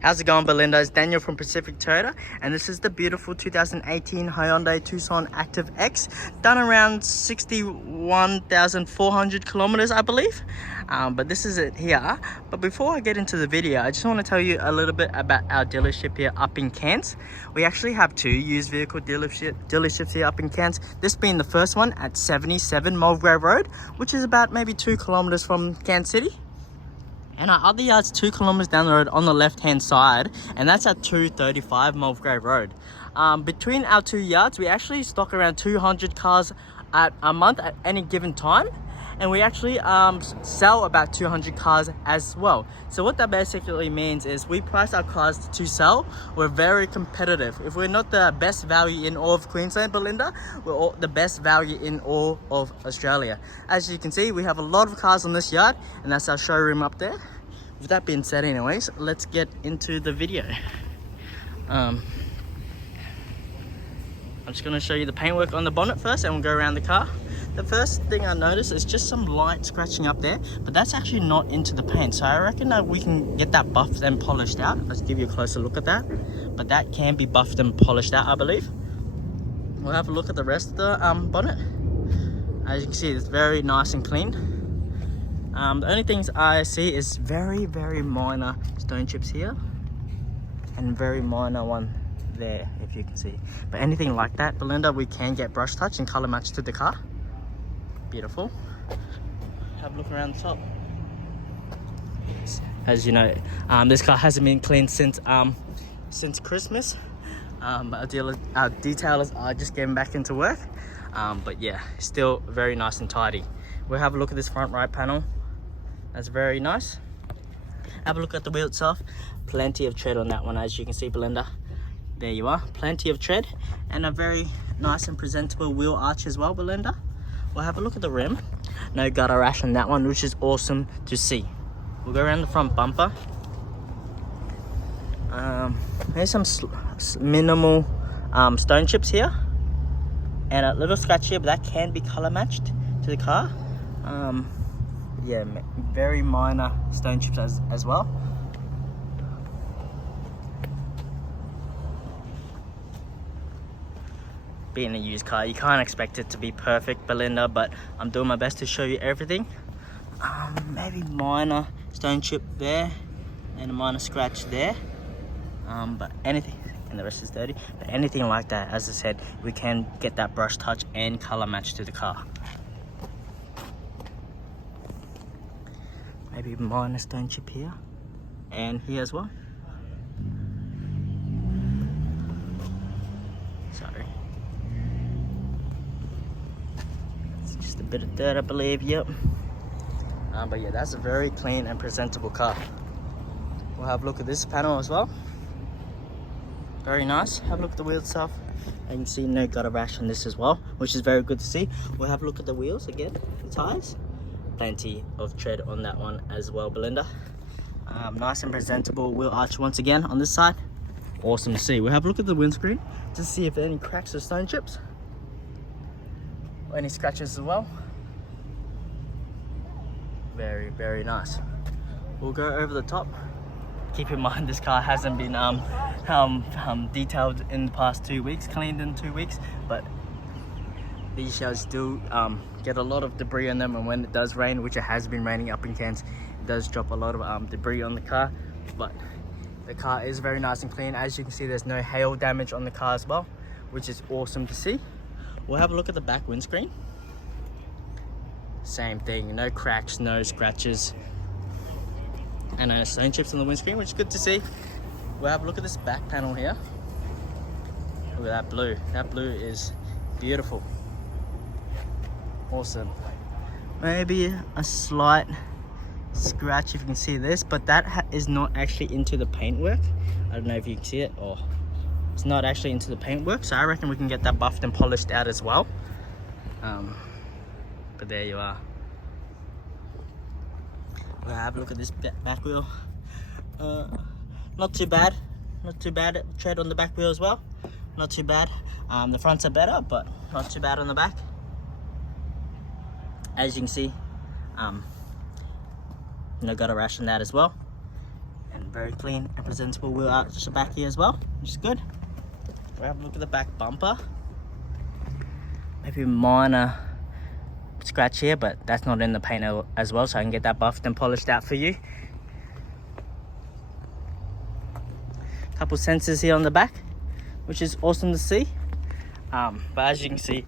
How's it going, Belinda? It's Daniel from Pacific Toyota, and this is the beautiful 2018 Hyundai Tucson Active X, done around 61,400 kilometers, I believe. But this is it here. But before I get into the video, I just want to tell you a little bit about our dealership here up in Cairns. We actually have two used vehicle dealerships here up in Cairns. This being the first one at 77 Mulgrave Road, which is about maybe 2 kilometers from Cairns City. And our other yard's 2 kilometers down the road on the left hand side, and that's at 235 Mulgrave Road. Between our two yards, we actually stock around 200 cars at a month at any given time, and we actually sell about 200 cars as well. So what that basically means is we price our cars to sell. We're very competitive. If we're not the best value in all of Queensland, Belinda, we're the best value in all of Australia. As you can see, we have a lot of cars on this yard, and that's our showroom up there. With that being said, anyways, let's get into the video. I'm just going to show you the paintwork on the bonnet first, and we'll go around the car. The first thing I noticed is just some light scratching up there, but that's actually not into the paint. So I reckon that we can get that buffed and polished out. Let's give you a closer look at that. But that can be buffed and polished out, I believe. We'll have a look at the rest of the bonnet. As you can see, it's very nice and clean. The only things I see is very, very minor stone chips here, and very minor one there, if you can see. But anything like that, Belinda, we can get brush touch and color match to the car. Beautiful. Have a look around the top. As you know, this car hasn't been cleaned since Christmas. Our detailers are just getting back into work. But yeah, still very nice and tidy. We'll have a look at this front right panel. That's very nice. Have a look at the wheel itself. Plenty of tread on that one, as you can see, Belinda. There you are, plenty of tread, and a very nice and presentable wheel arch as well, Belinda. We'll have a look at the rim. No gutter rash on that one, which is awesome to see. We'll go around the front bumper. There's some minimal stone chips here, and a little scratch here, but that can be color matched to the car. Yeah, very minor stone chips as well. Being a used car, you can't expect it to be perfect, Belinda, but I'm doing my best to show you everything. Maybe minor stone chip there and a minor scratch there, but anything, and the rest is dirty, but anything like that, as I said, we can get that brush touch and color match to the car. Maybe minor stone chip here and here as well. Sorry. A bit of dirt, I believe. Yep. But yeah, that's a very clean and presentable car. We'll have a look at this panel as well. Very nice. Have a look at the wheel itself. You can see no gutter rash on this as well, which is very good to see. We'll have a look at the wheels again, the tires. Plenty of tread on that one as well, Belinda. Nice and presentable wheel arch once again on this side. Awesome to see. We'll have a look at the windscreen to see if there are any cracks or stone chips. Or any scratches as well. Very, very nice. We'll go over the top. Keep in mind this car hasn't been detailed in the past 2 weeks, cleaned in 2 weeks, but these shells still get a lot of debris on them, and when it does rain, which it has been raining up in Cairns, it does drop a lot of debris on the car. But the car is very nice and clean. As you can see, there's no hail damage on the car as well, which is awesome to see. We'll have a look at the back windscreen. Same thing, no cracks, no scratches, and no stone chips on the windscreen, which is good to see. We'll have a look at this back panel here. Look at that blue. That blue is beautiful. Awesome. Maybe a slight scratch if you can see this, but that is not actually into the paintwork. I don't know if you can see it, or it's not actually into the paintwork, so I reckon we can get that buffed and polished out as well. But there you are. We'll have a look at this back wheel. Not too bad. Not too bad tread on the back wheel as well. Not too bad. The fronts are better, but not too bad on the back. As you can see, no gutter rash on that as well. And Very clean and presentable wheel out just the back here as well, which is good. We'll have a look at the back bumper. Maybe minor scratch here, but that's not in the paint as well, so I can get that buffed and polished out for you. Couple sensors here on the back, which is awesome to see. But as you can see,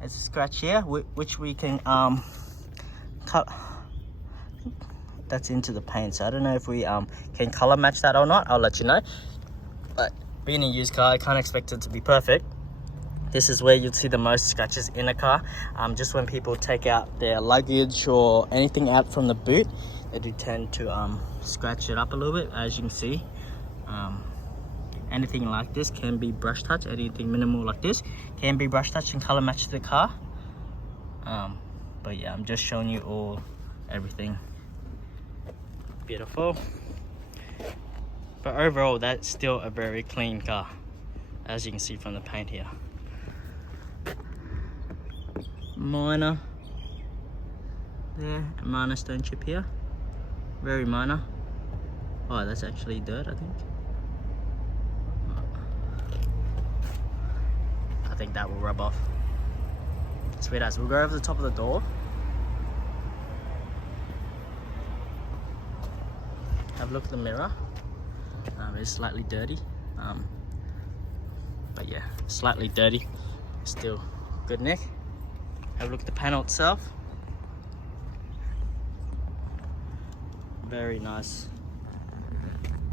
there's a scratch here, which we can cut. That's into the paint, so I don't know if we can color match that or not. I'll let you know. But being a used car, I can't expect it to be perfect. This is where you'd see the most scratches in a car. Just when people take out their luggage or anything out from the boot, they do tend to scratch it up a little bit. As you can see, anything like this can be brush touch. Anything minimal like this can be brush touch and color match to the car. But yeah, I'm just showing you everything. Beautiful. But overall, that's still a very clean car, as you can see from the paint here. Minor there, a minor stone chip here, very minor. Oh, that's actually dirt, I think that will rub off. Sweet as. We'll go over the top of the door. Have a look at the mirror. It's slightly dirty, but yeah, slightly dirty, still good neck. Have a look at the panel itself. Very nice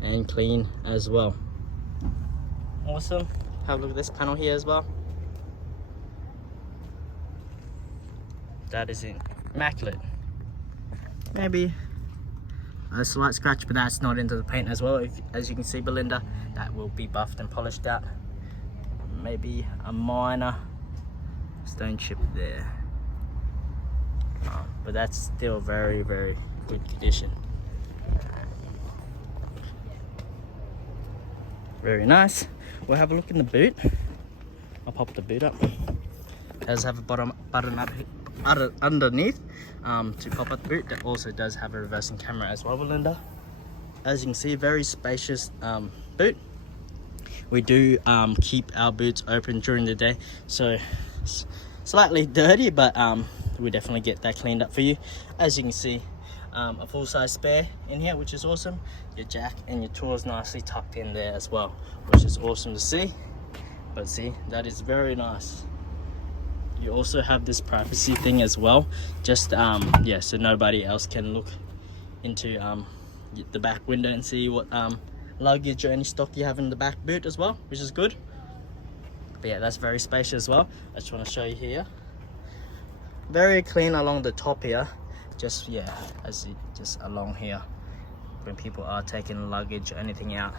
and clean as well. Awesome. Have a look at this panel here as well. That is immaculate. Maybe a slight scratch, but that's not into the paint as well. As you can see, Belinda, that will be buffed and polished out. Maybe a minor stone chip there, but that's still very, very good condition. Very nice. We'll have a look in the boot. I'll pop the boot up. It does have a button underneath to pop up the boot. That also does have a reversing camera as well, Belinda. As you can see, very spacious boot. We do keep our boots open during the day, so it's slightly dirty, but we definitely get that cleaned up for you. As you can see, a full-size spare in here, which is awesome. Your jack and your tools nicely tucked in there as well, which is awesome to see. But see, that is very nice. You also have this privacy thing as well, just yeah, so nobody else can look into the back window and see what luggage or any stock you have in the back boot as well, which is good. But yeah, that's very spacious as well. I just want to show you here. Very clean along the top here. Just yeah, just along here. When people are taking luggage or anything out,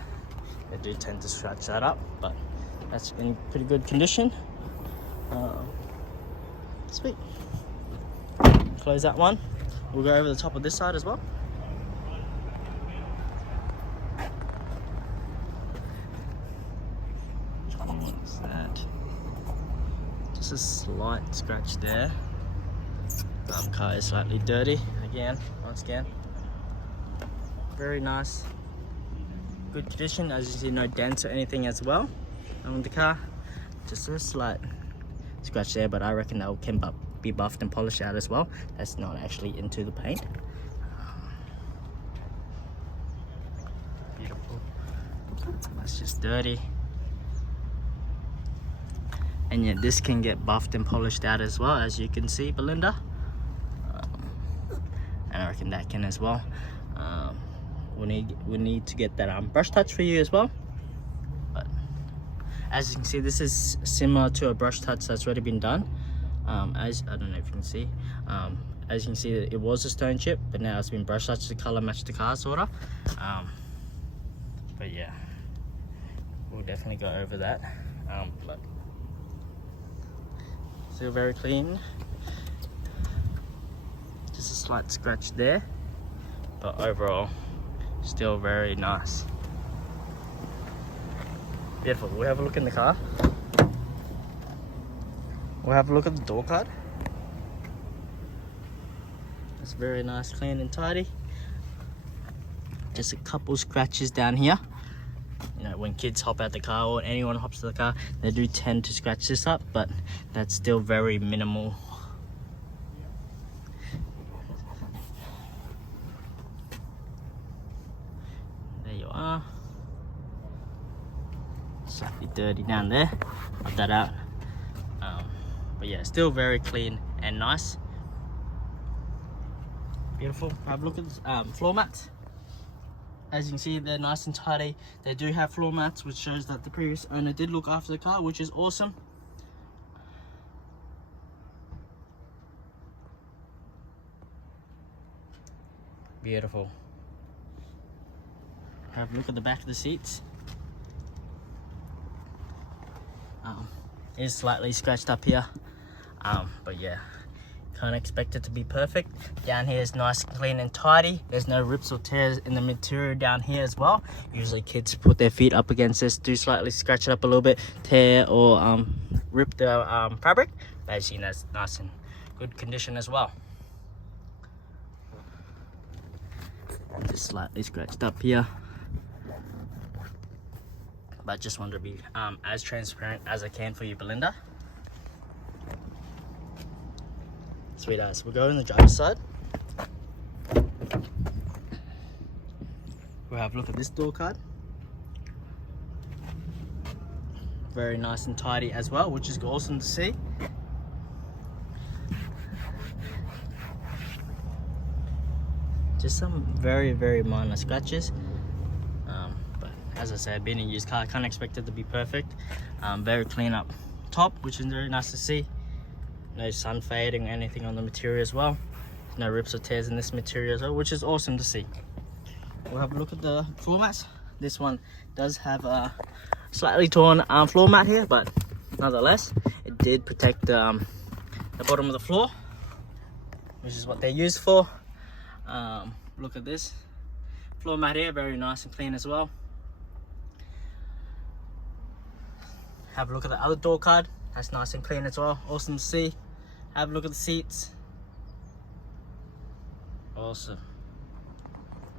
they do tend to scratch that up, but that's in pretty good condition. Sweet. Close that one. We'll go over the top of this side as well. What's that? Just a slight scratch there. Car is slightly dirty again, once again. Very nice, good condition. As you see, no dents or anything as well on the car. Just a slight scratch there, but I reckon that can be buffed and polished out as well. That's not actually into the paint. Beautiful. That's just dirty. And yeah, this can get buffed and polished out as well, as you can see, Belinda. And I reckon that can as well. We need to get that brush touch for you as well. But as you can see, this is similar to a brush touch that's already been done. As I don't know if you can see, as you can see, it was a stone chip, but now it's been brush touched to color match the car, sorta. But yeah, we'll definitely go over that. But still very clean. Just a slight scratch there, but overall still very nice. Beautiful. We'll have a look in the car. We'll have a look at the door card. It's very nice, clean and tidy. Just a couple scratches down here. You know, when kids hop out the car or anyone hops out the car, they do tend to scratch this up, but that's still very minimal. There you are. Slightly dirty down there. Wipe that out. But yeah, still very clean and nice. Beautiful. Have a look at this, floor mats. As you can see, they're nice and tidy. They do have floor mats, which shows that the previous owner did look after the car, which is awesome. Beautiful. Have a look at the back of the seats. It is slightly scratched up here, but yeah, can't expect it to be perfect. Down here is nice, clean and tidy. There's no rips or tears in the material down here as well. Usually kids put their feet up against this, do slightly scratch it up a little bit, tear or rip the fabric. But as you see, that's nice and good condition as well. Just slightly scratched up here, but just wanted to be as transparent as I can for you, Belinda. Sweet ass. We'll go in the driver's side. We'll have a look at this door card. Very nice and tidy as well, which is awesome to see. Just some very, very minor scratches. But as I said, being a used car, I can't expect it to be perfect. Very clean up top, which is very nice to see. No sun fading or anything on the material as well. No rips or tears in this material as well, which is awesome to see. We'll have a look at the floor mats. This one does have a slightly torn floor mat here, but nonetheless, it did protect the bottom of the floor, which is what they're used for. Look at this floor mat here, very nice and clean as well. Have a look at the other door card. That's nice and clean as well. Awesome to see. Have a look at the seats. Awesome.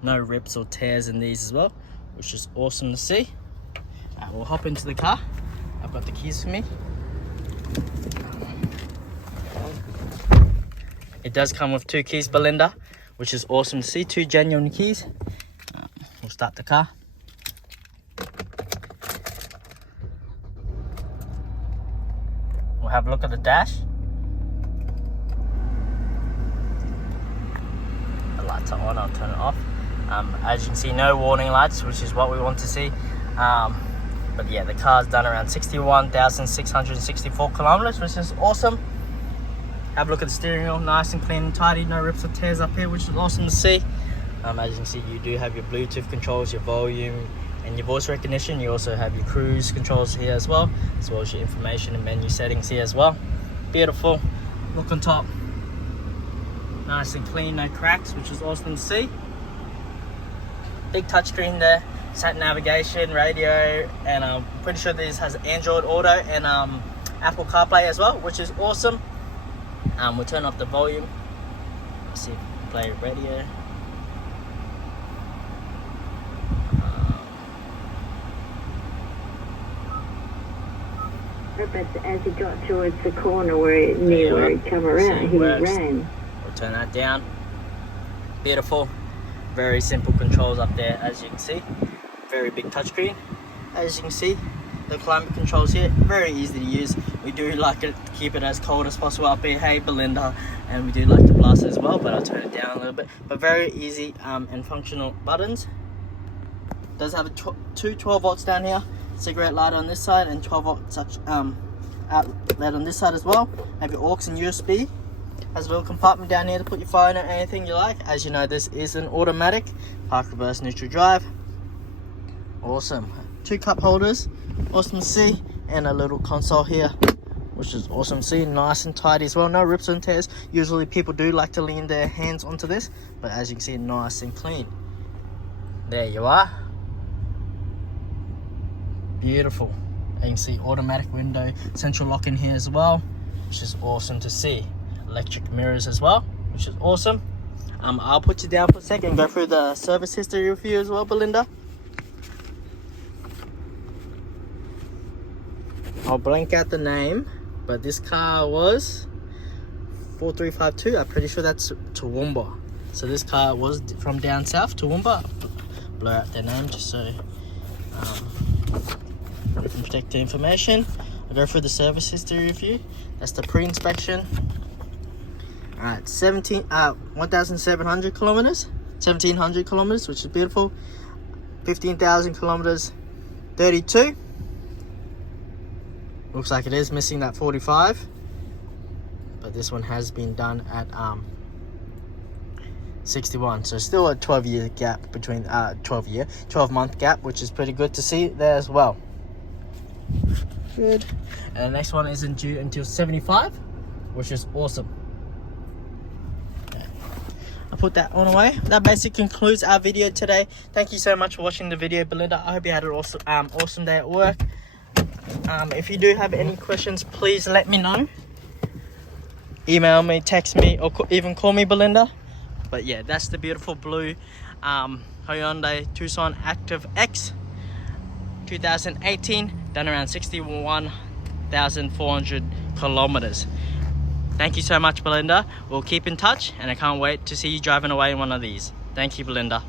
No rips or tears in these as well, which is awesome to see. We'll hop into the car. I've got the keys for me. It does come with 2 keys, Belinda, which is awesome to see. 2 genuine keys. We'll start the car. We'll have a look at the dash. The lights are on, I'll turn it off. As you can see, no warning lights, which is what we want to see. But yeah, the car's done around 61,664 kilometers, which is awesome. Have a look at the steering wheel, nice and clean and tidy, no rips or tears up here, which is awesome to see. As you can see, you do have your Bluetooth controls, your volume and your voice recognition. You also have your cruise controls here as well as your information and menu settings here as well. Beautiful. Look on top, nice and clean, no cracks, which is awesome to see. Big touchscreen there, sat navigation, radio, and I'm pretty sure this has Android Auto and Apple CarPlay as well, which is awesome. We'll turn off the volume. Let's see if we can play radio. But as he got towards the corner where it come around, he ran. We'll turn that down. Beautiful. Very simple controls up there, as you can see. Very big touchscreen. As you can see, the climate controls here, very easy to use. We do like it to keep it as cold as possible up here. Hey Belinda, and we do like to blast it as well, but I'll turn it down a little bit. But very easy and functional buttons. It does have two 12 volts down here, cigarette lighter on this side, and 12 volt outlet on this side as well. Have your aux and USB. Has a little compartment down here to put your phone or anything you like. As you know, this is an automatic park, reverse, neutral drive. Awesome. 2 cup holders, awesome to see, and a little console here, which is awesome to see. Nice and tidy as well, no rips and tears. Usually people do like to lean their hands onto this, but as you can see, nice and clean. There you are. Beautiful. And you can see automatic window, central lock in here as well, which is awesome to see. Electric mirrors as well, which is awesome. I'll put you down for a second, go through the service history with you as well, Belinda. I'll blank out the name, but this car was 4352. I'm pretty sure that's Toowoomba. So this car was from down south, Toowoomba. Blur out their name just so we can protect the information. I'll go through the service history with you. That's the pre-inspection. Alright, 1,700 kilometers, 1,700 kilometers, which is beautiful. 15,000 kilometers, 32. Looks like it is missing that 45, but this one has been done at 61. So still a 12-year gap between 12-month gap, which is pretty good to see there as well. Good. And the next one isn't due until 75, which is awesome. I'll put that on away. That basically concludes our video today. Thank you so much for watching the video, Belinda. I hope you had an awesome day at work. If you do have any questions, please let me know. Email me, text me, or even call me, Belinda. But yeah, that's the beautiful blue Hyundai Tucson Active X 2018, done around 61,400 kilometers. Thank you so much, Belinda. We'll keep in touch, and I can't wait to see you driving away in one of these. Thank you, Belinda.